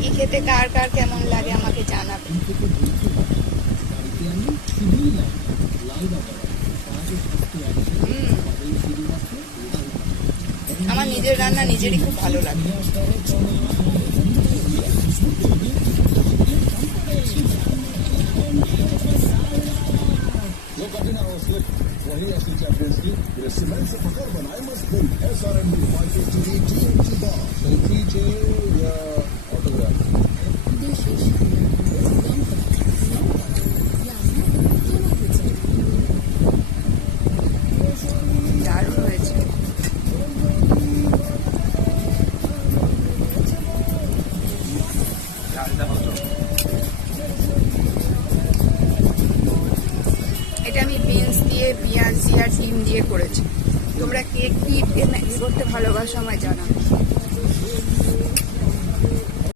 Maggi খেতে কার কার কেমন লাগে আমাকে জানাবে। আমার নিজের রান্না নিজেরই খুব ভালো লাগে। वही असली चैंपियंस की सीमेंट से पकड़ बनाए मजबूत SRMD 550 TNT bar सेल्फी चे या ऑटोग्राफ দারুণ হয়েছে। এটা আমি বিনস দিয়ে, পেঁয়াজ দিয়ে আর ডিম দিয়ে করেছি। তোমরা কে কি ম্যাগি করতে ভালোবাসো আমায় জানাও।